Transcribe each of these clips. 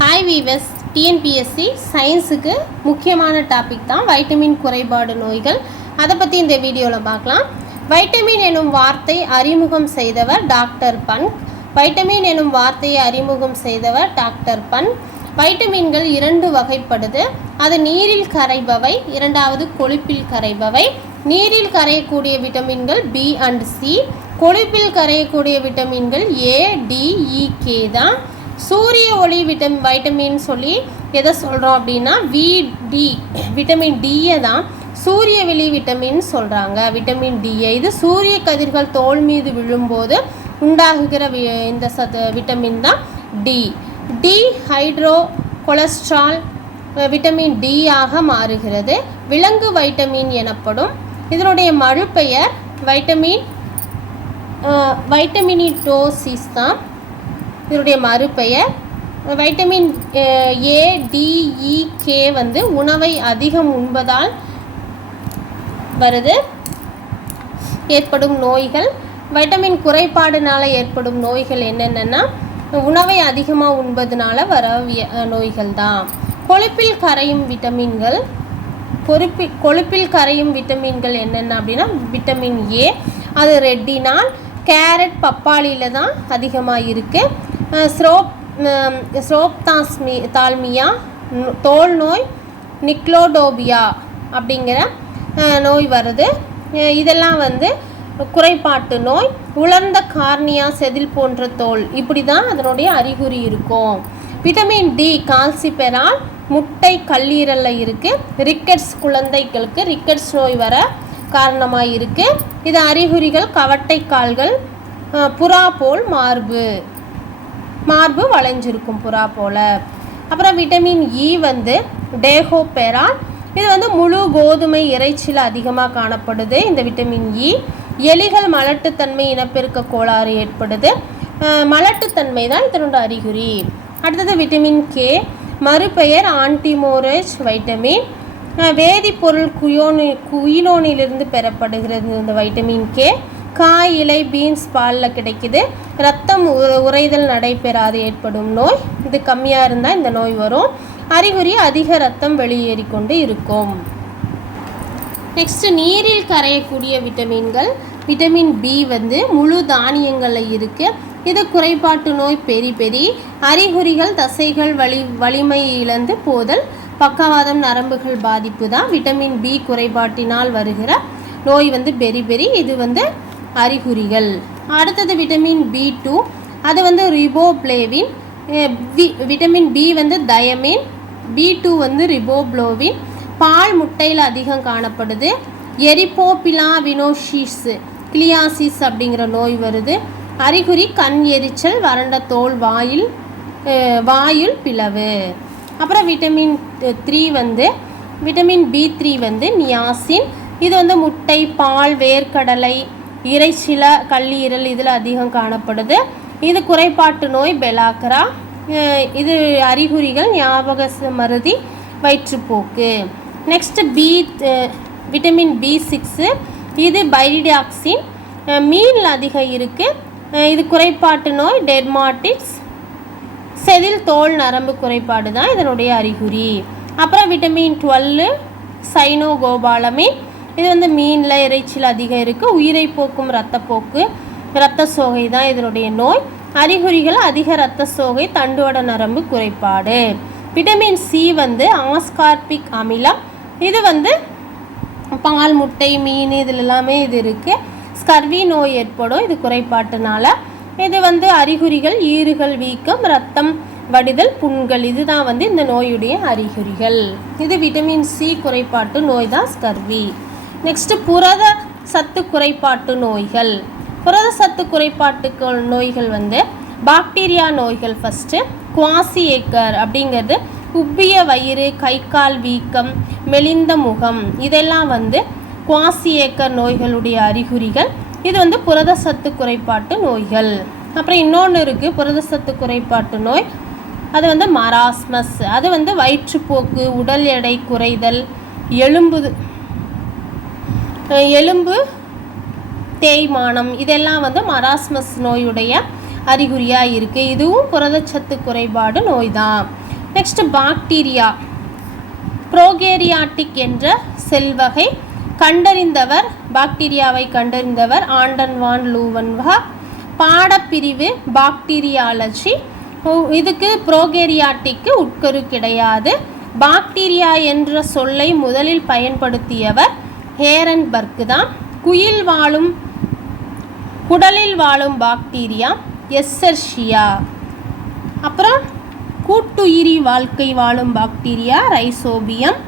Hi viewers, TNPSC சயின்ஸுக்கு முக்கியமான topic தான் vitamin குறைபாடு நோய்கள். அதை பற்றி இந்த வீடியோவில் பார்க்கலாம். வைட்டமின் எனும் வார்த்தை அறிமுகம் செய்தவர் டாக்டர் பன்க். வைட்டமின் எனும் வார்த்தையை அறிமுகம் செய்தவர் டாக்டர் பன்க். வைட்டமின்கள் இரண்டு வகைப்படுது. அது நீரில் கரைபவை, இரண்டாவது கொழுப்பில் கரைபவை. நீரில் கரையக்கூடிய விட்டமின்கள் பி அண்ட் சி. கொழுப்பில் கரையக்கூடிய விட்டமின்கள் ஏ, டி, இ, கே தான். சூரிய ஒளி வைட்டமின் சொல்லி எதை சொல்கிறோம் அப்படின்னா விடி, விட்டமின் டியை தான் சூரிய ஒளி விட்டமின் சொல்கிறாங்க. விட்டமின் டியை இது சூரிய கதிர்கள் தோல் மீது விழும்போது உண்டாகுகிற இந்த விட்டமின் தான் D. D hydro cholesterol vitamin D ஆக மாறுகிறது. விலங்கு வைட்டமின் எனப்படும். இதனுடைய மறுபெயர் வைட்டமினிடோசிஸ் தான் இதனுடைய மறுபெயர். Vitamin A, D, E, K உணவை அதிகம் உண்பதால் ஏற்படும் நோய்கள். வைட்டமின் குறைபாடுனால ஏற்படும் நோய்கள் என்னென்னா உணவை அதிகமாக உண்பதுனால வர நோய்கள் தான். கொழுப்பில் கரையும் விட்டமின்கள் கொழுப்பில் கரையும் விட்டமின்கள் என்னென்ன அப்படின்னா விட்டமின் ஏ, அது ரெட்டினால், கேரட், பப்பாளியில் தான் அதிகமாக இருக்குது. தால்மியா தோல் நோய், நிக்லோடோபியா அப்படிங்கிற நோய் வருது. இதெல்லாம் குறைபாட்டு நோய். உலர்ந்த கார்னியா, செதில் போன்ற தோல், இப்படி தான் அதனுடைய அறிகுறி இருக்கும். விட்டமின் டி கால்சிபெரால் முட்டை கல்லீரலில் இருக்குது. ரிக்கெட்ஸ் குழந்தைகளுக்கு ரிக்கெட்ஸ் நோய் வர காரணமாக இருக்குது. இது அறிகுறிகள் கவட்டை கால்கள், புறா போல் மார்பு வளைஞ்சிருக்கும் புறா போல். அப்புறம் விட்டமின் இ டேகோபெரால், இது முழு கோதுமை இறைச்சியில் அதிகமாக காணப்படுது. இந்த விட்டமின் இ எலிகள் மலட்டுத்தன்மை, இனப்பெருக்க கோளாறு ஏற்படுது. மலட்டுத்தன்மை தான் இதனோட அறிகுறி. அடுத்தது விட்டமின் கே, மறுபெயர் ஆன்டிமோரேஜ் வைட்டமின். வேதிப்பொருள் குயினோனிலிருந்து பெறப்படுகிறது இந்த வைட்டமின் கே. காய், இலை, பீன்ஸ், பாலில் கிடைக்குது. ரத்தம் உறைதல் நடைபெறாது ஏற்படும் நோய். இது கம்மியாக இருந்தால் இந்த நோய் வரும். அறிகுறி அதிக ரத்தம் வெளியேறிக்கொண்டு இருக்கும். நெக்ஸ்ட்டு நீரில் கரையக்கூடிய விட்டமின்கள். விட்டமின் பி முழு தானியங்களில் இருக்குது. இது குறைபாட்டு நோய் பெரி. அறிகுறிகள் தசைகள் வலிமை இழந்து போதல், பக்கவாதம், நரம்புகள் பாதிப்பு தான் விட்டமின் பி குறைபாட்டினால் வருகிற நோய் பெரி. இது அறிகுறிகள். அடுத்தது விட்டமின் பி2, அது ரிபோப்ளேவின். விட்டமின் பி தயமின், பி2 ரிபோப்ளோவின். பால், முட்டையில் அதிகம் காணப்படுது. எரிபோபிலாவினோசிஸ் கிளியாசிஸ் அப்படிங்கிற நோய் வருது. அறிகுறி கண் எரிச்சல், வறண்ட தோல், வாயுள் பிளவு. அப்புறம் விட்டமின் 3 விட்டமின் பி3 நியாசின். இது முட்டை, பால், வேர்க்கடலை, இறைச்சில, கல்லீரல் இதில் அதிகம் காணப்படுது. இது குறைபாட்டு நோய் பெலாக்கரா. இது அறிகுறிகள் ஞாபக மறதி, வயிற்றுப்போக்கு. நெக்ஸ்ட் விட்டமின் பி6, இது பைரிடாக்சின். மீனில் அதிகம் இருக்குது. இது குறைபாட்டு நோய் டெர்மாட்டிக்ஸ், செதில், தோல், நரம்பு குறைபாடு தான் இதனுடைய அறிகுறி. அப்புறம் விட்டமின் 12 சைனோகோபாலமின். இது மீனில், இறைச்சியில் அதிகம் இருக்குது. உயிரை போக்கும் இரத்தப்போக்கு, இரத்த சோகை தான் இதனுடைய நோய். அறிகுறிகள் அதிக இரத்த சோகை, தண்டுவட நரம்பு குறைபாடு. விட்டமின் சி ஆஸ்கார்பிக் அமிலம். இது பால், முட்டை, மீன் இதில் எல்லாமே இது இருக்குது. ஸ்கர்வி நோய் ஏற்படும் இது குறைபாட்டுனால. இது அறிகுறிகள் ஈறுகள் வீக்கம், இரத்தம் வடிதல், புண்கள், இதுதான் இந்த நோயுடைய அறிகுறிகள். இது விட்டமின் சி குறைபாட்டு நோய் தான் ஸ்கர்வி. நெக்ஸ்ட்டு புரத சத்து குறைபாட்டு நோய்கள். புரத சத்து குறைபாட்டு நோய்கள் பாக்டீரியா நோய்கள். ஃபஸ்ட்டு குவாசியேக்கர் அப்படிங்கிறது உப்பிய வயிறு, கை கால் வீக்கம், மெலிந்த முகம், இதெல்லாம் குவாசியேக்கர் நோய்களுடைய அறிகுறிகள். இது புரத சத்து குறைபாட்டு நோய்கள். அப்புறம் இன்னொன்று இருக்குது புரத சத்து குறைபாட்டு நோய். அது மராஸ்மஸ். அது வயிற்றுப்போக்கு, உடல் எடை குறைதல், எலும்பு தேய்மானம், இதெல்லாம் மராஸ்மஸ் நோயுடைய அறிகுறியாக இருக்குது. இதுவும் புரதச்சத்து குறைபாடு நோய் தான். நெக்ஸ்ட் பாக்டீரியா புரோகேரியாட்டிக் என்ற செல்வகை கண்டறிந்தவர், பாக்டீரியாவை கண்டறிந்தவர் ஆண்டன் வான் லூவன்ஹாக். பாடப்பிரிவு பாக்டீரியாலஜி. இதுக்கு புரோகேரியாட்டிக்கு உட்கரு கிடையாது. பாக்டீரியா என்ற சொல்லை முதலில் பயன்படுத்தியவர் ஹேரன்பர்க் தான். குடலில் வாழும் பாக்டீரியா எஸ்செர்ஷியா. அப்புறம் கூட்டுயிரி வாழ்க்கை வாழும் பாக்டீரியா ரைசோபியம்.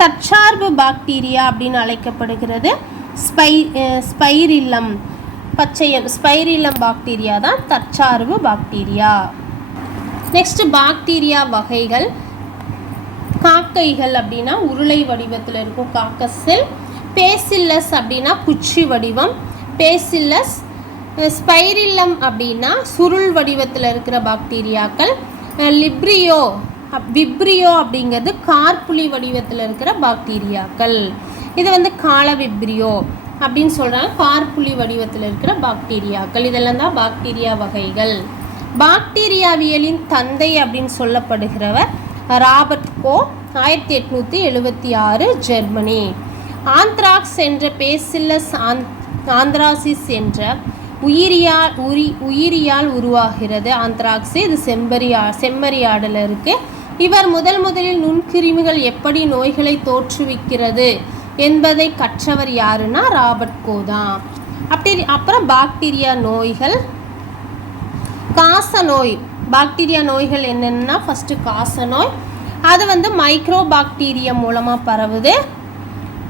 தற்சார்பு பாக்டீரியா அப்படின்னு அழைக்கப்படுகிறது ஸ்பைரில்லம். ஸ்பைரில்லம் பாக்டீரியா தான் தற்சார்பு பாக்டீரியா. நெக்ஸ்ட் பாக்டீரியா வகைகள். காக்கைகள் அப்படின்னா உருளை வடிவத்தில் இருக்கும் காக்கசெல். பேசில்லஸ் அப்படின்னா குச்சி வடிவம் பேசில்லஸ். ஸ்பைரில்லம் அப்படின்னா சுருள் வடிவத்தில் இருக்கிற பாக்டீரியாக்கள். விப்ரியோ அப்படிங்கிறது கார்புளி வடிவத்தில் இருக்கிற பாக்டீரியாக்கள். இது கால விப்ரியோ அப்படின்னு சொல்கிறாங்க. கார்புளி வடிவத்தில் இருக்கிற பாக்டீரியாக்கள். இதெல்லாம் தான் பாக்டீரியா வகைகள். பாக்டீரியாவியலின் தந்தை அப்படின்னு சொல்லப்படுகிறவர் ராபர்ட் கோக், 1876, ஜெர்மனி. ஆந்த்ராக்ஸ் என்ற பேசில்லஸ் ஆந்த்ராசிஸ் என்ற உயிரியால் உருவாகிறது. ஆந்த்ராக்ஸ் இது செம்மறியாடில் இருக்குது. இவர் முதலில் நுண்கிருமிகள் எப்படி நோய்களை தோற்றுவிக்கிறது என்பதை கற்றவர் யாருன்னா ராபர்ட் கோக் தான். அப்புறம் பாக்டீரியா நோய்கள். காசநோய். பாக்டீரியா நோய்கள் என்னென்னா ஃபஸ்ட்டு காசநோய். அது மைக்ரோ பாக்டீரியம் மூலமாக பரவுது.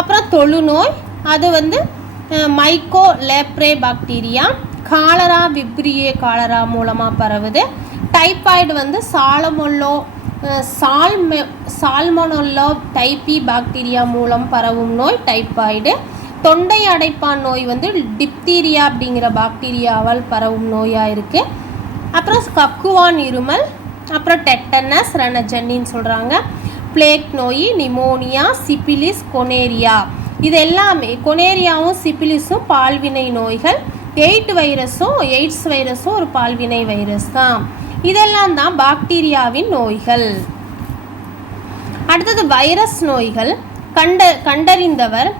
அப்புறம் தொழுநோய். அது மைக்கோ லேப்ரே பாக்டீரியா. காலரா விப்ரியே காலரா மூலமாக பரவுது. டைப்பாய்டு சால்மோனெல்லா டைப்பி பாக்டீரியா மூலம் பரவும் நோய் டைப்பாய்டு. தொண்டை அடைப்பான் நோய் டிப்தீரியா அப்படிங்கிற பாக்டீரியாவால் பரவும் நோயாக இருக்குது. அப்புறம் கக்குவான் இருமல். அப்புறம் டெட்டனஸ் ரணஜன்னின்னு சொல்கிறாங்க. பிளேக் நோய், நிமோனியா, சிபிலிஸ், கொனேரியா. இது எல்லாமே கொனேரியாவும் சிபிலிஸும் பால்வினை நோய்கள். எய்ட்ஸ் வைரஸும் ஒரு பால்வினை வைரஸ் தான். இதெல்லாம் தான் பாக்டீரியாவின் நோய்கள். அடுத்தது வைரஸ் நோய்கள். கண்டறிந்தவர்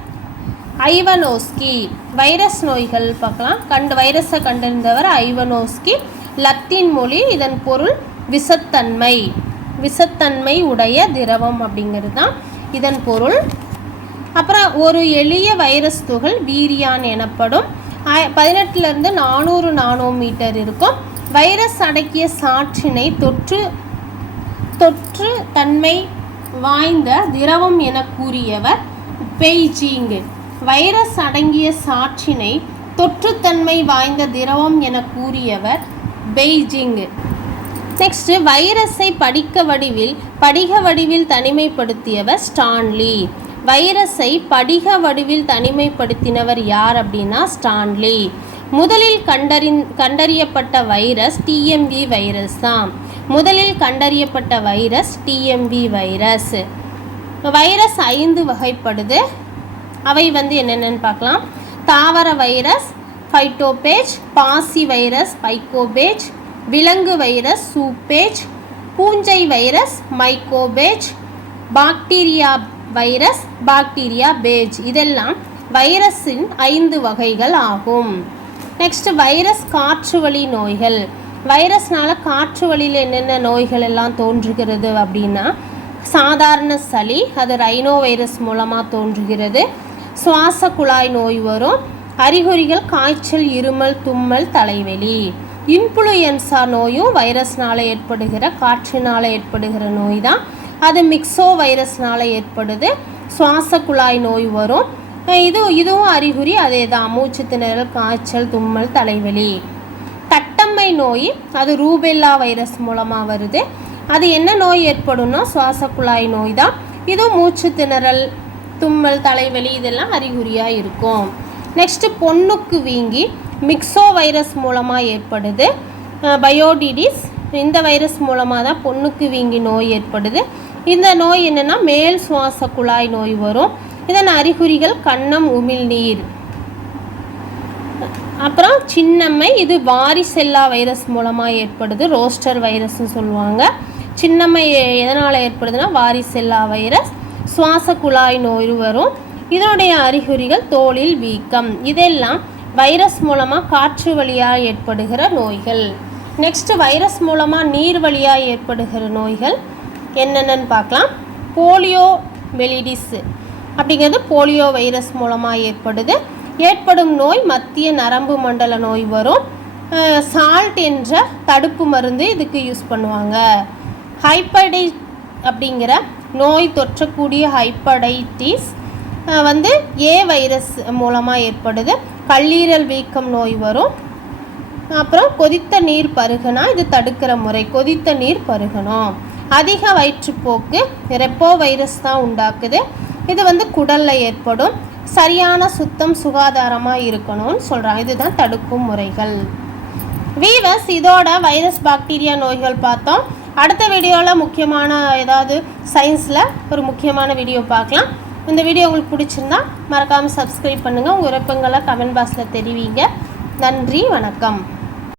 ஐவனோஸ்கி. வைரஸ் நோய்கள் பார்க்கலாம். வைரஸை கண்டறிந்தவர் ஐவனோஸ்கி. லத்தீன் மொழி. இதன் பொருள் விசத்தன்மை உடைய திரவம் அப்படிங்கிறது தான் இதன் பொருள். அப்புறம் ஒரு எளிய வைரஸ் துகள் வீரியான் எனப்படும். 18 400 நானோமீட்டர் இருக்கும். வைரஸ் அடக்கிய சாற்றினை தொற்று தன்மை வாய்ந்த திரவம் என கூறியவர் பெய்ஜிங். வைரஸ் அடங்கிய சாற்றினை தொற்றுத்தன்மை வாய்ந்த திரவம் என கூறியவர் பெய்ஜிங். நெக்ஸ்ட் வைரஸை படிக வடிவில் தனிமைப்படுத்தியவர் ஸ்டான்லி. வைரஸை படிக வடிவில் தனிமைப்படுத்தினவர் யார் அப்படின்னா ஸ்டான்லி. முதலில் கண்டறியப்பட்ட வைரஸ் டிஎம்வி வைரஸ் தான். TMV virus. வைரஸ் 5 வகைப்படுது. அவை என்னென்னு பார்க்கலாம். தாவர வைரஸ் ஃபைட்டோபேஜ், பாசி வைரஸ் பைக்கோபேஜ், விலங்கு வைரஸ் சூப்பேஜ், பூஞ்சை virus mycophage, bacteria virus bacteria phage. இதெல்லாம் வைரஸின் 5 வகைகள் ஆகும். நெக்ஸ்ட் வைரஸ் காற்று வழி நோய்கள். வைரஸ்னால காற்று வழியில் என்னென்ன நோய்கள் எல்லாம் தோன்றுகிறது அப்படின்னா சாதாரண சளி, அது ரைனோ வைரஸ் மூலமாக தோன்றுகிறது. சுவாச குழாய் நோய் வரும். அறிகுறிகள் காய்ச்சல், இருமல், தும்மல், தலைவலி. இன்ஃப்ளூயன்ஸா நோயும் வைரஸ்னால் ஏற்படுகிற காற்றினால் ஏற்படுகிற நோய் தான். அது மிக்சோ வைரஸ்னால் ஏற்படுது. சுவாச குழாய் நோய் வரும். இதுவும் அறிகுறி அதே தான், மூச்சு திணறல், காய்ச்சல், தும்மல், தலைவலி. தட்டம்மை நோய் அது ரூபெல்லா வைரஸ் மூலமாக வருது. அது என்ன நோய் ஏற்படும்னா சுவாச குழாய் நோய் தான். இதுவும் மூச்சு திணறல், தும்மல், தலைவலி இதெல்லாம் அறிகுறியாக இருக்கும். நெக்ஸ்ட்டு பொண்ணுக்கு வீங்கி மிக்சோ வைரஸ் மூலமாக ஏற்படுது. பயோடிடிஸ் இந்த வைரஸ் மூலமாக தான் பொண்ணுக்கு வீங்கி நோய் ஏற்படுது. இந்த நோய் என்னென்னா மேல் சுவாச குழாய் நோய் வரும். இதன் அறிகுறிகள் கன்னம், உமிழ்நீர். அப்புறம் சின்னம்மை இது வாரிசெல்லா வைரஸ் மூலமாக ஏற்படுது. ரோஸ்டர் வைரஸ்ன்னு சொல்லுவாங்க. சின்னம்மை எதனால் ஏற்படுதுன்னா வாரிசெல்லா வைரஸ். சுவாச குழாய் நோய் வரும். இதனுடைய அறிகுறிகள் தோலில் வீக்கம். இதெல்லாம் வைரஸ் மூலமாக காற்று வழியாக ஏற்படுகிற நோய்கள். நெக்ஸ்ட்டு வைரஸ் மூலமாக நீர் வழியாக ஏற்படுகிற நோய்கள் என்னென்னு பார்க்கலாம். போலியோ மெலிடிஸ் அப்படிங்கிறது போலியோ வைரஸ் மூலமாக ஏற்படும் நோய் மத்திய நரம்பு மண்டல நோய் வரும். சால்ட் என்ற தடுப்பு மருந்து இதுக்கு யூஸ் பண்ணுவாங்க. ஹைப்படைட் அப்படிங்கிற நோய் தொற்றக்கூடிய ஹைப்படைட்டிஸ் வந்து ஏ வைரஸ் மூலமாக ஏற்படுது. கல்லீரல் வீக்கம் நோய் வரும். அப்புறம் கொதித்த நீர் பருகுனா இது தடுக்கிற முறை, கொதித்த நீர் பருகணும். அதிக வயிற்றுப்போக்கு ரெப்போ வைரஸ் தான் உண்டாக்குது. இது வந்து குடலில் ஏற்படும். சரியான சுத்தம் சுகாதாரமாக இருக்கணும்னு சொல்கிறாங்க. இதுதான் தடுக்கும் முறைகள். வீவர்ஸ், இதோட வைரஸ் பாக்டீரியா நோய்கள் பார்த்தோம். அடுத்த வீடியோவில் முக்கியமான ஏதாவது சயின்ஸில் ஒரு முக்கியமான வீடியோ பார்க்கலாம். இந்த வீடியோ உங்களுக்கு பிடிச்சிருந்தா மறக்காமல் சப்ஸ்கிரைப் பண்ணுங்கள். உங்கள் விருப்பங்களை கமெண்ட் பாக்ஸில் தெரிவிங்க. நன்றி, வணக்கம்.